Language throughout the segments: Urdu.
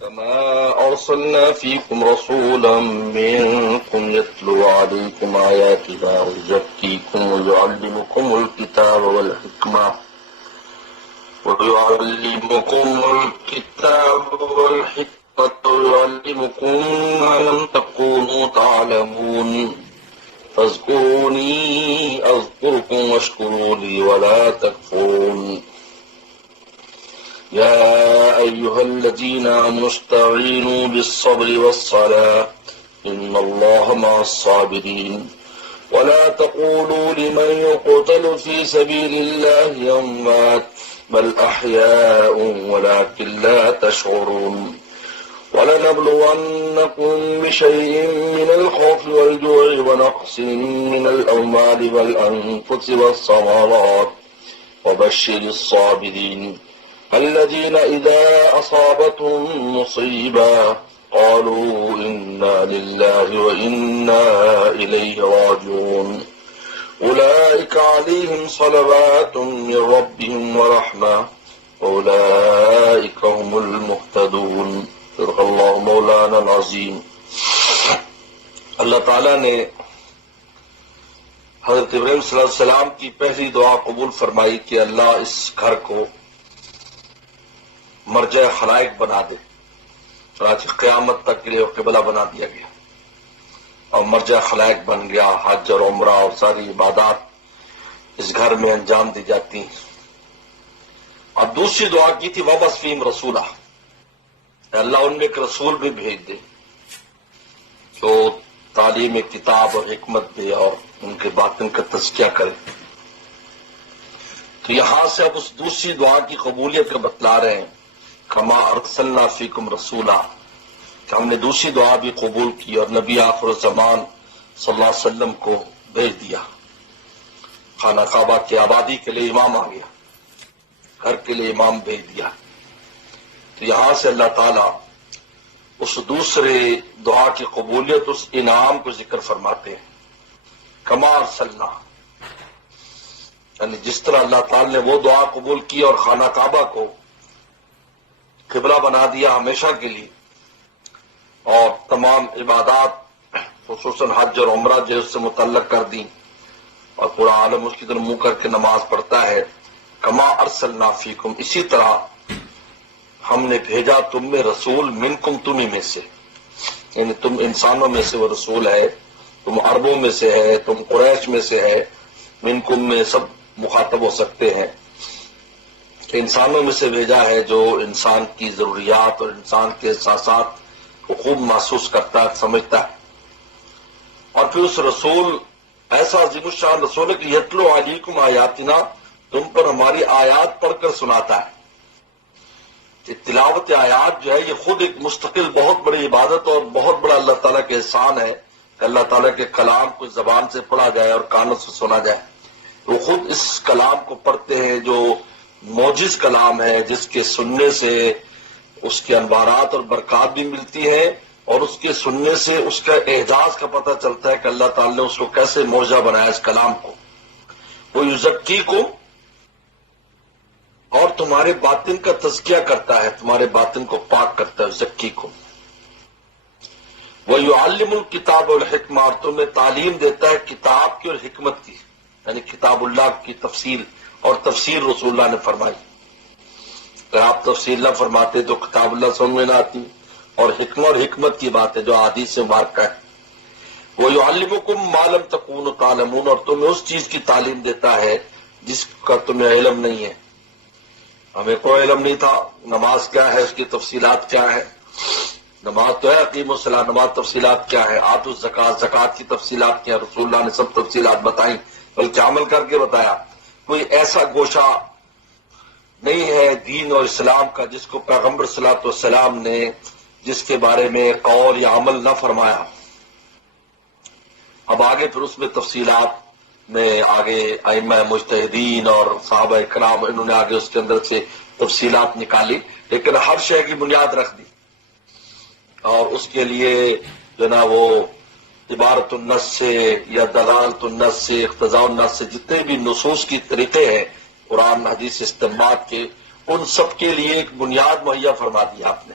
كما أرسلنا فيكم رسولا منكم يتلو عليكم آياتنا ويزكيكم ويعلمكم الكتاب والحكمة ويعلمكم ما لم تكونوا تعلمون فاذكروني أذكركم واشكروا لي ولا تكفرون يا أيها الذين آمنوا استعينوا بالصبر والصلاة إن الله مع الصابرين ولا تقولوا لمن يقتل في سبيل الله أموات بل أحياء ولكن لا تشعرون ولنبلونكم بشيء من الخوف والجوع ونقص من الأموال والأنفس والثمرات وبشر الصابرين الذين إذا أصابتهم مصيبة قالوا إنا لله وإنا إليه راجعون أولئك عليهم صلوات من ربهم ورحمة أولئك هم المهتدون صدق اللہ مولانا العظیم۔ اللہ تعالیٰ نے حضرت ابراہیم صلی اللہ علیہ وسلم کی پہلی دعا قبول فرمائی کہ اللہ اس گھر کو مرجع خلائق بنا دے، اور آج قیامت تک کے لیے قبلہ بنا دیا گیا اور مرجع خلائق بن گیا۔ حج اور عمرہ اور ساری عبادات اس گھر میں انجام دی جاتی ہیں۔ اور دوسری دعا کی تھی وابس فیم رسولہ، اللہ ان میں ایک رسول بھی بھیج دے جو تعلیم کتاب اور حکمت دے اور ان کے باطن کا تزکیہ کرے۔ تو یہاں سے اب اس دوسری دعا کی قبولیت کا بتلا رہے ہیں، کما ارسلنا فیکم رسولا، کہ ہم نے دوسری دعا بھی قبول کی اور نبی آخر الزمان صلی اللہ علیہ وسلم کو بھیج دیا۔ خانہ کعبہ کی آبادی کے لیے امام آ گیا، گھر کے لیے امام بھیج دیا۔ تو یہاں سے اللہ تعالیٰ اس دوسرے دعا کی قبولیت، اس انعام کو ذکر فرماتے ہیں، کما ارسلنا، یعنی جس طرح اللہ تعالیٰ نے وہ دعا قبول کی اور خانہ کعبہ کو قبلہ بنا دیا ہمیشہ کے لیے، اور تمام عبادات خصوصاً حج اور عمرہ جو اس سے متعلق کر دی، اور پورا عالم اس کی طرف منہ کر کے نماز پڑھتا ہے۔ کما ارسلنا فیکم، اسی طرح ہم نے بھیجا تم میں رسول، منکم تمہیں میں سے، یعنی تم انسانوں میں سے وہ رسول ہے، تم عربوں میں سے ہے، تم قریش میں سے ہے، منکم میں سب مخاطب ہو سکتے ہیں، کہ انسانوں میں سے بھیجا ہے جو انسان کی ضروریات اور انسان کے احساسات کو خوب محسوس کرتا ہے، سمجھتا ہے۔ اور پھر اس رسول ایسا عظیم الشان رسول ہے کہ یتلو علیکم آیاتنا، تم پر ہماری آیات پڑھ کر سناتا ہے۔ تلاوت آیات جو ہے یہ خود ایک مستقل بہت بڑی عبادت اور بہت بڑا اللہ تعالیٰ کے احسان ہے کہ اللہ تعالیٰ کے کلام کو زبان سے پڑھا جائے اور کانوں سے سنا جائے۔ وہ خود اس کلام کو پڑھتے ہیں جو معجز کلام ہے، جس کے سننے سے اس کے انوارات اور برکات بھی ملتی ہیں، اور اس کے سننے سے اس کا اعجاز کا پتہ چلتا ہے کہ اللہ تعالیٰ نے اس کو کیسے معجزہ بنایا اس کلام کو۔ وہ یزکیکم، اور تمہارے باطن کا تزکیہ کرتا ہے، تمہارے باطن کو پاک کرتا ہے، یزکیکم۔ وَيُعَلِّمُ الْكِتَابَ وَالْحِکْمَةَ، اور تمہیں تعلیم دیتا ہے کتاب کی اور حکمت کی، یعنی کتاب اللہ کی تفسیر اور تفسیر رسول اللہ نے فرمائی۔ اگر آپ تفسیر نہ فرماتے تو کتاب اللہ سمجھ میں نہ آتی، اور حکمت کی بات ہے جو احادیث سے مبارکہ ہے۔ وَيُعَلِّمُكُم مَّا لَمْ تَكُونُوا تَعْلَمُونَ، اور تمہیں اس چیز کی تعلیم دیتا ہے جس کا تمہیں علم نہیں ہے۔ ہمیں کوئی علم نہیں تھا نماز کیا ہے، اس کی تفصیلات کیا ہے، نماز تو ہے اقیم الصلاۃ، نماز تفصیلات کیا ہے، آتوا الزکوٰۃ، زکوٰۃ کی تفصیلات کیا ہے، رسول اللہ نے سب تفصیلات بتائیں، بلکہ عمل کر کے بتایا۔ کوئی ایسا گوشہ نہیں ہے دین اور اسلام کا جس کو پیغمبر صلی اللہ علیہ وسلم نے جس کے بارے میں قول یا عمل نہ فرمایا۔ اب آگے پھر اس میں تفصیلات میں آگے ائمہ مجتہدین اور صحابہ کرام انہوں نے آگے اس کے اندر سے تفصیلات نکالی، لیکن ہر شے کی بنیاد رکھ دی، اور اس کے لیے جو نا وہ عبارت النص سے یا دلالت النص سے اقتضاء النص سے جتنے بھی نصوص کی طریقے ہیں قرآن حدیث استنباط کے، ان سب کے لیے ایک بنیاد مہیا فرما دی آپ نے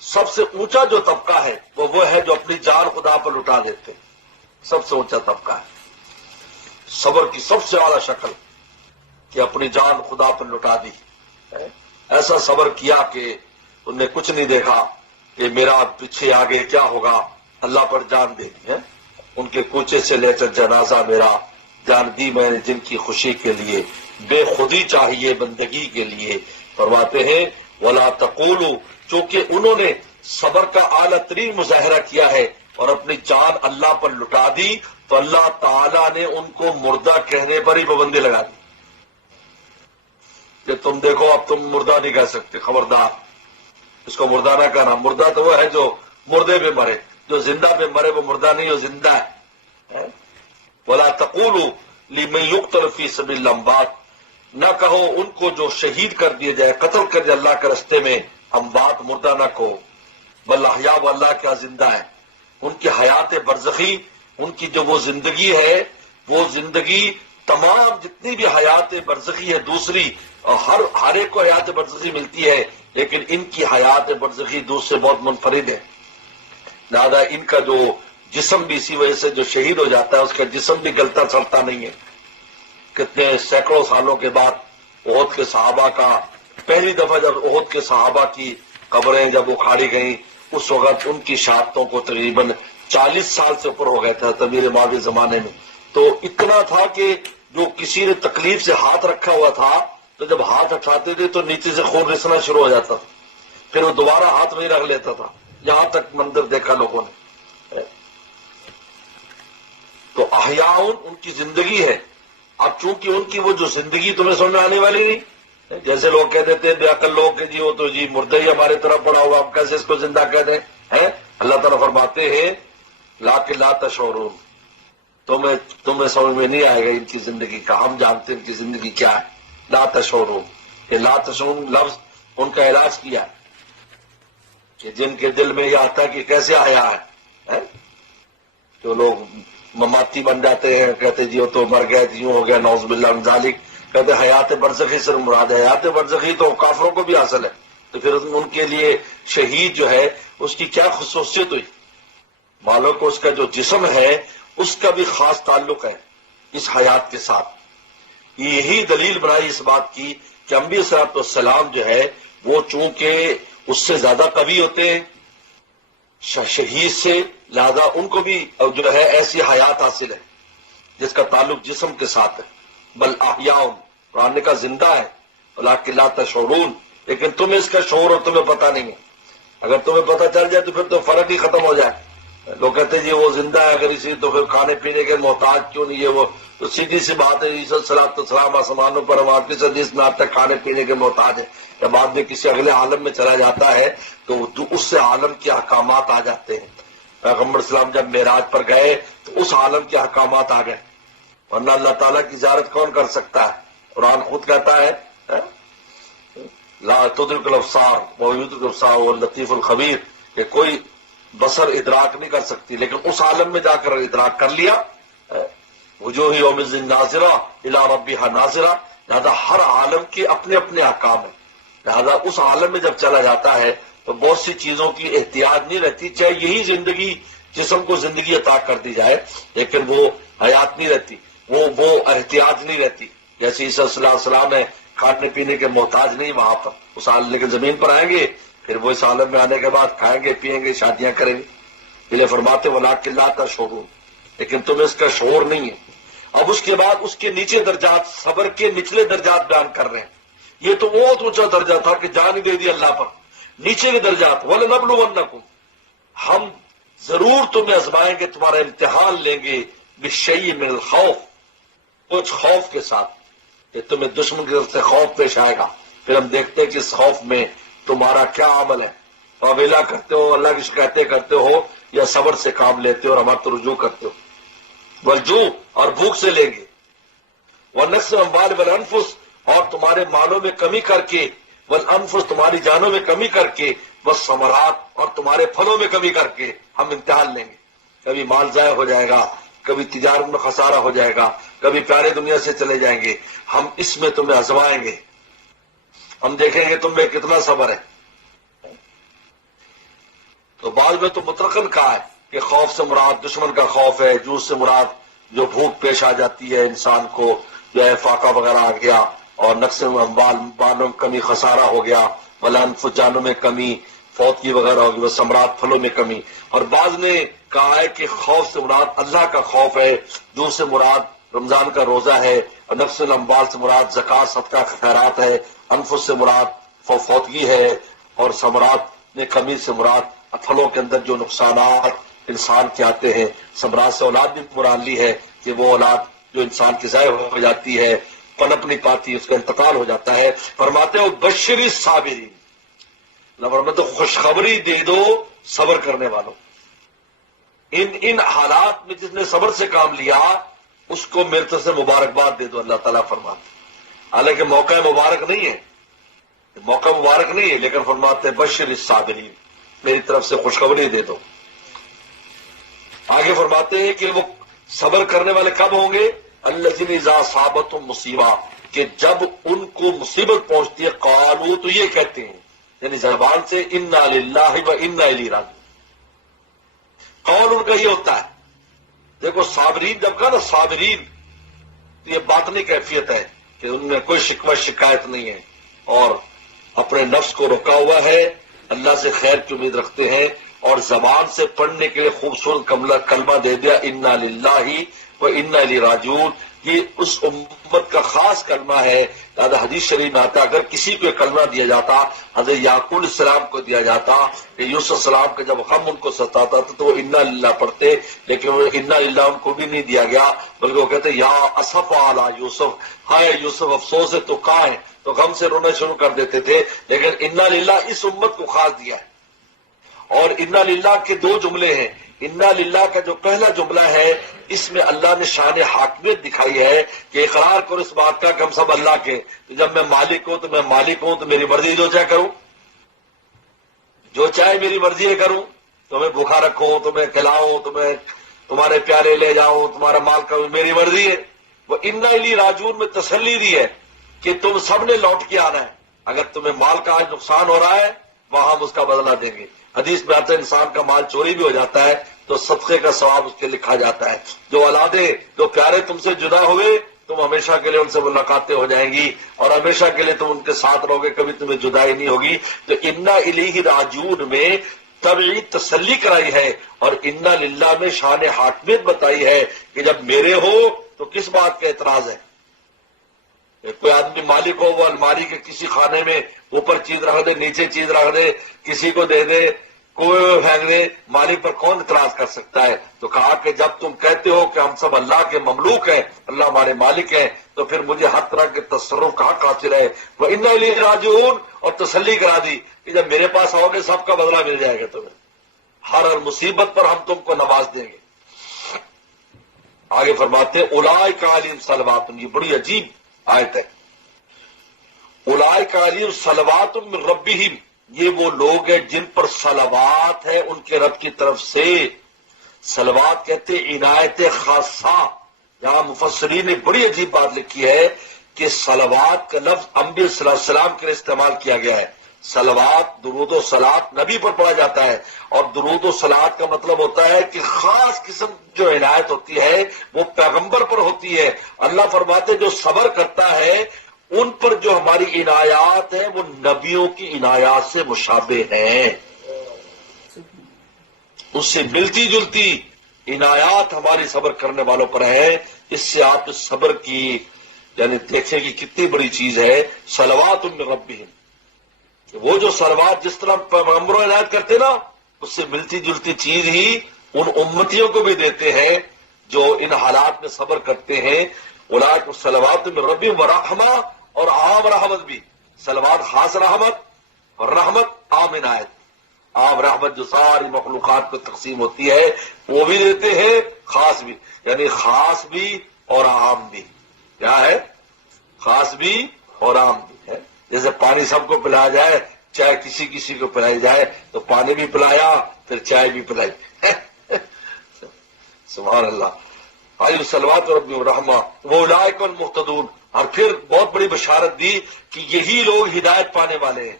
سب سے اونچا جو طبقہ ہے وہ ہے جو اپنی جان خدا پر لٹا دیتے ہیں، سب سے اونچا طبقہ ہے۔ صبر کی سب سے اعلیٰ شکل کہ اپنی جان خدا پر لٹا دی، ایسا صبر کیا کہ انہوں نے کچھ نہیں دیکھا کہ میرا پیچھے آگے کیا ہوگا، اللہ پر جان دے دی ہے۔ ان کے کوچے سے لے کر جنازہ میرا، جان دی میں نے جن کی خوشی کے لیے، بے خودی چاہیے بندگی کے لیے۔ فرماتے ہیں وَلَا تَقُولُوا، چونکہ انہوں نے صبر کا اعلیٰ ترین مظاہرہ کیا ہے اور اپنی جان اللہ پر لٹا دی، تو اللہ تعالیٰ نے ان کو مردہ کہنے پر ہی پابندی لگا دی کہ تم دیکھو اب تم مردہ نہیں کہہ سکتے، خبردار اس کو مردہ نہ کہنا۔ مردہ تو وہ ہے جو مردے پہ مرے، جو زندہ پہ مرے وہ مردہ نہیں، وہ زندہ ہے۔ وَلَا تَقُولُوا لِمَن يُقْتَلُ فِي سَبِيلِ الْأَمْوَاتِ، نہ کہو ان کو جو شہید کر دیا جائے، قتل کر دیا اللہ کے رستے میں، اموات مردہ نہ کہو، بل احیاء، وہ اللہ کیا زندہ ہے۔ ان کی حیات برزخی، ان کی جو وہ زندگی ہے، وہ زندگی تمام جتنی بھی حیات برزخی ہے دوسری، اور ہر ایک کو حیات برزخی ملتی ہے، لیکن ان کی حیات برزخی دوسرے بہت منفرد ہے۔ لہذا ان کا جو جسم بھی اسی وجہ سے جو شہید ہو جاتا ہے اس کا جسم بھی گلتا سڑتا نہیں ہے۔ کتنے سینکڑوں سالوں کے بعد احد کے صحابہ کا، پہلی دفعہ جب احد کے صحابہ کی قبریں جب اکھاڑی گئیں، اس وقت ان کی شہادتوں کو تقریباً 40 سال سے اوپر ہو گیا تھا طویل ماضی زمانے میں۔ تو اتنا تھا کہ جو کسی نے تکلیف سے ہاتھ رکھا ہوا تھا تو جب ہاتھ اٹھاتے تھے تو نیچے سے خون رسنا شروع ہو جاتا تھا، پھر وہ دوبارہ ہاتھ نہیں رکھ لیتا تھا، یہاں تک منظر دیکھا لوگوں نے۔ تو احیاء ان کی زندگی ہے۔ اب چونکہ ان کی وہ جو زندگی تمہیں سمجھ میں آنے والی نہیں، جیسے لوگ کہہ دیتے بے عقل لوگ کہ جی وہ تو جی مردہ ہی ہمارے طرف پڑا ہوا، ہم کیسے اس کو زندہ کہہ دیں ہیں۔ اللہ تعالیٰ فرماتے ہیں لا تشعرون، تمہیں سمجھ میں نہیں آئے گا ان کی زندگی کا، ہم جانتے ہیں ان کی زندگی کیا ہے۔ لا تشعرون، یہ لا تشعرون لفظ ان کا علاج کیا ہے کہ جن کے دل میں یہ آتا ہے کہ کیسے آیا ہے، جو لوگ مماتی بن جاتے ہیں، کہتے جی وہ تو مر گئے، یوں ہو گیا، نعوذ باللہ من ذالک، کہتے حیات برزخی سے مراد ہے۔ حیات برزخی تو کافروں کو بھی حاصل ہے، تو پھر ان کے لیے شہید جو ہے اس کی کیا خصوصیت ہوئی؟ معلوم کو اس کا جو جسم ہے اس کا بھی خاص تعلق ہے اس حیات کے ساتھ۔ یہی دلیل بنائی اس بات کی کہ انبیاء صلی اللہ علیہ وسلم جو ہے وہ چونکہ اس سے زیادہ قوی ہوتے ہیں شہید سے، لہذا ان کو بھی جو ہے ایسی حیات حاصل ہے جس کا تعلق جسم کے ساتھ ہے۔ بل احیاء، قرآن نے کہا زندہ ہے، ولکن لا تشعرون، لیکن تمہیں اس کا شعور اور تمہیں پتہ نہیں ہے۔ اگر تمہیں پتہ چل جائے تو پھر تو فرق ہی ختم ہو جائے۔ لوگ کہتے ہیں جی وہ زندہ ہے، اگر اسی تو پھر کھانے پینے کے محتاج کیوں نہیں ہے وہ؟ تو سیدھی سی بات ہے، عیسی علیہ السلام آسمانوں پر ہم آپ کی حدیث میں آج تک کھانے پینے کے محتاج ہے۔ جب آدمی کسی اگلے عالم میں چلا جاتا ہے تو اس سے عالم کے احکامات آ جاتے ہیں۔ پیغمبر اسلام جب معراج پر گئے تو اس عالم کے احکامات آ گئے، ورنہ اللہ تعالیٰ کی زیارت کون کر سکتا ہے؟ قرآن خود کہتا ہے لا تدرک الابصار ویدرک الابصار واللطیف الخبیر، کہ کوئی بصر ادراک نہیں کر سکتی، لیکن اس عالم میں جا کر ادراک کر لیا۔ وجوہ یومئذ ناظرہ الی ربہا ناظرہ، لہذا ہر عالم کے اپنے اپنے احکام ہیں، لہذا اس عالم میں جب چلا جاتا ہے تو بہت سی چیزوں کی احتیاط نہیں رہتی، چاہے یہی زندگی جسم کو زندگی عطا کر دی جائے لیکن وہ حیات نہیں رہتی، وہ احتیاط نہیں رہتی۔ جیسے عیسی صلی اللہ علیہ وسلم ہے کھانے پینے کے محتاج نہیں وہاں پر، اس عالم لیکن زمین پر آئیں گے، پھر وہ اس عالم میں آنے کے بعد کھائیں گے پیئیں گے شادیاں کریں گے۔ اس لیے فرماتے ولکن لا تشعرون، لیکن تمہیں اس کا شعور نہیں ہے۔ اب اس کے بعد اس کے نیچے درجات، صبر کے نچلے درجات بیان کر رہے ہیں۔ یہ تو بہت اونچا درجہ تھا کہ جان ہی دے دی اللہ پر، نیچے کے درجات وَلَنَبْلُوَنَّكُمْ، ہم ضرور تمہیں آزمائیں گے، تمہارا امتحان لیں گے، بِالشَّيْءِ مِنَ الْخَوْفِ، کچھ خوف کے ساتھ، کہ تمہیں دشمن کی طرف سے خوف پیش آئے گا، پھر ہم دیکھتے ہیں کہ اس خوف میں تمہارا کیا عمل ہے، واویلا کرتے ہو، اللہ کی شکایتیں کرتے ہو، یا صبر سے کام لیتے ہو اور ہمارا تو رجوع کرتے ہو۔ والجوع، اور بھوک سے لیں گے، وَنَقْصِ الْأَمْوَالِ وَالْأَنفُسِ، اور تمہارے مالوں میں کمی کر کے، والانفس، تمہاری جانوں میں کمی کر کے، والثمرات، اور تمہارے پھلوں میں کمی کر کے ہم امتحان لیں گے۔ کبھی مال ضائع ہو جائے گا، کبھی تجارت میں خسارہ ہو جائے گا، کبھی پیارے دنیا سے چلے جائیں گے، ہم اس میں تمہیں آزمائیں گے، ہم دیکھیں گے تم میں کتنا صبر ہے۔ تو بعض میں تو مطلقاً کہا ہے کہ خوف سے مراد دشمن کا خوف ہے، جوس سے مراد جو بھوک پیش آ جاتی ہے انسان کو، جو ہے فاقہ وغیرہ آ گیا، اور نقص بالوں میں کمی، خسارہ ہو گیا، ولانف جانوں میں کمی، فوتگی وغیرہ ہوگی، وہ ثمرات پھلوں میں کمی. اور بعض نے کہا ہے کہ خوف سے مراد اللہ کا خوف ہے، جوس سے مراد رمضان کا روزہ ہے، اور نفس الاموال سے مراد زکات صدقہ خیرات ہے، انفس سے مراد فوتگی ہے، اور ثمرات میں کمی سے مراد پھلوں کے اندر جو نقصانات انسان کے آتے ہیں. ثمرات سے اولاد بھی مراد لی ہے کہ وہ اولاد جو انسان کی ضائع ہو جاتی ہے، پنپ نہیں پاتی، اس کا انتقال ہو جاتا ہے. فرماتے ہیں بشری صابرین، تو خوشخبری دے دو صبر کرنے والوں. ان حالات میں جس نے صبر سے کام لیا اس کو میرے طرف سے مبارکباد دے دو، اللہ تعالیٰ فرماتے. حالانکہ موقع مبارک نہیں ہے، موقع مبارک نہیں ہے، لیکن فرماتے ہیں بشر الصابرین، میری طرف سے خوشخبری دے دو. آگے فرماتے ہیں کہ وہ صبر کرنے والے کب ہوں گے؟ الذین اذا اصابتہم مصیبہ، کہ جب ان کو مصیبت پہنچتی ہے قالوا، تو یہ کہتے ہیں یعنی زبان سے انا للہ و انا الیہ راجعون. قول ان کا یہ ہوتا ہے. دیکھو صابرین جب کہا نا صابرین، تو یہ باطنی کیفیت ہے کہ ان میں کوئی شکوہ شکایت نہیں ہے، اور اپنے نفس کو رکا ہوا ہے، اللہ سے خیر کی امید رکھتے ہیں، اور زبان سے پڑھنے کے لیے خوبصورت کلمہ دے دیا انا للہ و انا الیہ راجعون. یہ اس امت کا خاص کلمہ ہے. لہذا حدیث شریف میں آتا اگر کسی کو کلمہ دیا جاتا، حضرت یعقوب علیہ السلام کو دیا جاتا کہ یوسف علیہ السلام کا جب غم ان کو ستاتا تھا تو وہ انا للہ پڑھتے، لیکن وہ انا للہ ان کو بھی نہیں دیا گیا، بلکہ وہ کہتے یا اسف علی یوسف، ہائے یوسف افسوس ہے تو کہاں ہے، تو غم سے رونا شروع کر دیتے تھے. لیکن انا للہ اس امت کو خاص دیا ہے. اور انا للہ کے دو جملے ہیں. انا للہ کا جو پہلا جملہ ہے اس میں اللہ نے شان حاکمیت دکھائی ہے کہ اقرار کرو اس بات کا کہ ہم سب اللہ کے، تو جب میں مالک ہوں تو میں مالک ہوں، تو میری مرضی جو چاہے کروں، جو چاہے میری مرضی ہے کروں. تمہیں بھوکا رکھوں، تمہیں کھلاؤں، تمہیں تمہارے پیارے لے جاؤں، تمہارا مال کروں، میری مرضی ہے. وہ انا الیہ راجعون میں تسلی دی ہے کہ تم سب نے لوٹ کے آنا ہے. اگر تمہیں مال کا آج نقصان ہو رہا ہے وہاں ہم اس کا بدلہ دیں گے. حدیث میں آتا ہے انسان کا مال چوری بھی ہو جاتا ہے تو صدقے کا ثواب اس کے لکھا جاتا ہے. جو اولادیں، جو پیارے تم سے جدا ہوئے، تم ہمیشہ کے لیے ان سے ملاقاتیں ہو جائیں گی، اور ہمیشہ کے لیے تم ان کے ساتھ رہو گے، کبھی تمہیں جدائی نہیں ہوگی. تو انا الیہ راجعون میں طبعی تسلی کرائی ہے، اور انا للہ میں شان حاکمیت بتائی ہے کہ جب میرے ہو تو کس بات کا اعتراض ہے. کوئی آدمی مالک ہو، وہ الماری کے کسی خانے میں اوپر چیز رکھ دے، نیچے چیز رکھ دے، کسی کو دے دے، کوئی پھینک دے، مالک پر کون اعتراض کر سکتا ہے؟ تو کہا کہ جب تم کہتے ہو کہ ہم سب اللہ کے مملوک ہیں، اللہ ہمارے مالک ہیں، تو پھر مجھے ہر طرح کے تصرف کا حق حاصل ہے. وہ انا الیہ راجعون، اور تسلی کرا دی کہ جب میرے پاس آؤ گے سب کا بدلہ مل جائے گا تمہیں، ہر مصیبت پر ہم تم کو نواز دیں گے. آگے فرماتے ہیں اولئک علیہم صلوات، یہ بڑی عجیب آیت ہے. اولئک علیہم صلوات من ربہم، یہ وہ لوگ ہیں جن پر صلوات ہے ان کے رب کی طرف سے. صلوات کہتے ہیں عنایت خاصہ. یہاں مفسرین نے بڑی عجیب بات لکھی ہے کہ صلوات کا لفظ انبیاء صلی اللہ علیہ وسلم کے لیے استعمال کیا گیا ہے. صلوات درود و صلات نبی پر پڑھا جاتا ہے، اور درود و صلات کا مطلب ہوتا ہے کہ خاص قسم جو عنایت ہوتی ہے وہ پیغمبر پر ہوتی ہے. اللہ فرماتے جو صبر کرتا ہے ان پر جو ہماری عنایات ہیں وہ نبیوں کی عنایات سے مشابہ ہیں، اس سے ملتی جلتی عنایات ہماری صبر کرنے والوں پر ہیں. اس سے آپ اس صبر کی یعنی دیکھیں کہ کتنی بڑی چیز ہے. صلوات من ربہم، وہ جو صلوات جس طرح پیغمبروں عنایت کرتے نا، اس سے ملتی جلتی چیز ہی ان امتیوں کو بھی دیتے ہیں جو ان حالات میں صبر کرتے ہیں. اولئک صلوات من ربہم ورحمہ، اور عام رحمت بھی. صلوات خاص رحمت، اور رحمت عام عنایت. عام رحمت جو ساری مخلوقات پہ تقسیم ہوتی ہے وہ بھی دیتے ہیں، خاص بھی، یعنی خاص بھی اور عام بھی. کیا ہے؟ خاص بھی اور عام بھی ہے. جیسے پانی سب کو پلایا جائے، چائے کسی کسی کو پلائی جائے، تو پانی بھی پلایا پھر چائے بھی پلائی. سبحان اللہ. صلوات ربی الرحمہ وہ اولئک المہتدون، اور پھر بہت بڑی بشارت دی کہ یہی لوگ ہدایت پانے والے ہیں.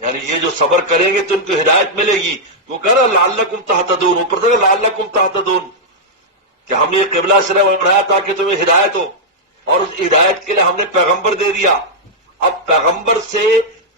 یعنی یہ جو صبر کریں گے تو ان کو ہدایت ملے گی. وہ کہہ رہا لعلکم تہتدون، اوپر سے لعلکم تہتدون کہ ہم نے یہ قبلہ صرف بنایا تاکہ تمہیں ہدایت ہو، اور اس ہدایت کے لیے ہم نے پیغمبر دے دیا. اب پیغمبر سے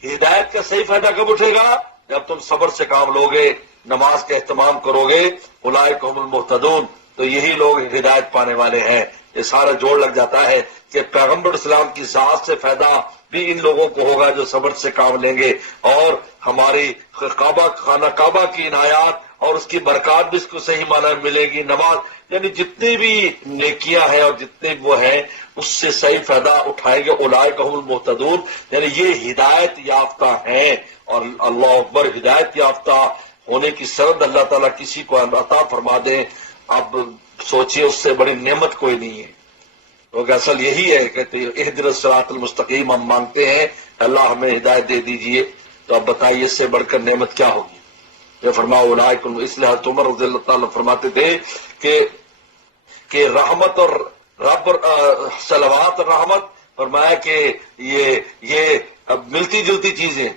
ہدایت کا صحیح فائدہ کب اٹھے گا؟ جب تم صبر سے کام لوگے، نماز کا اہتمام کرو گے. اولئک هم المہتدون، تو یہی لوگ ہدایت پانے والے ہیں. یہ سارا جوڑ لگ جاتا ہے کہ پیغمبر اسلام کی ذات سے فائدہ بھی ان لوگوں کو ہوگا جو صبر سے کام لیں گے، اور ہماری خانہ کعبہ کی عنایات اور اس کی برکات بھی اس کو صحیح معنی میں ملے گی. نماز یعنی جتنی بھی نیکیاں ہیں اور جتنے وہ ہیں اس سے صحیح فائدہ اٹھائیں گے. اولئک هم المہتدون، یعنی یہ ہدایت یافتہ ہیں. اور اللہ اکبر، ہدایت یافتہ ہونے کی سند اللہ تعالیٰ کسی کو عطا فرما دیں، اب سوچئے اس سے بڑی نعمت کوئی نہیں ہے. کیونکہ اصل یہی ہے کہ اہدنا الصراط المستقیم ہم مانگتے ہیں، اللہ ہمیں ہدایت دے دیجئے. تو اب بتائیے اس سے بڑھ کر نعمت کیا ہوگی؟ یہ فرمایا اولئک، اس لیے حضرت عمر رضی اللہ تعالیٰ فرماتے تھے کہ رحمت اور رب صلوات اور رحمت، فرمایا کہ یہ اب ملتی جلتی چیزیں،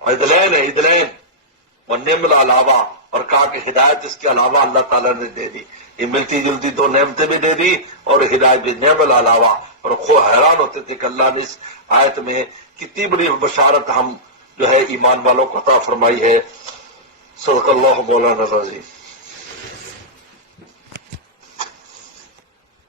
عدلین ہے، عدلین والنعم العلاوہ، اور کہا کہ ہدایت اس کے علاوہ اللہ تعالیٰ نے دے دی. یہ ملتی جلتی دو نعمتیں بھی دے دی اور ہدایت بھی، نعم العلاوہ. اور خود حیران ہوتے تھے کہ اللہ نے اس آیت میں کتنی بڑی بشارت ہم جو ہے ایمان والوں کو عطا فرمائی ہے. صدق اللہ مولانا العظیم.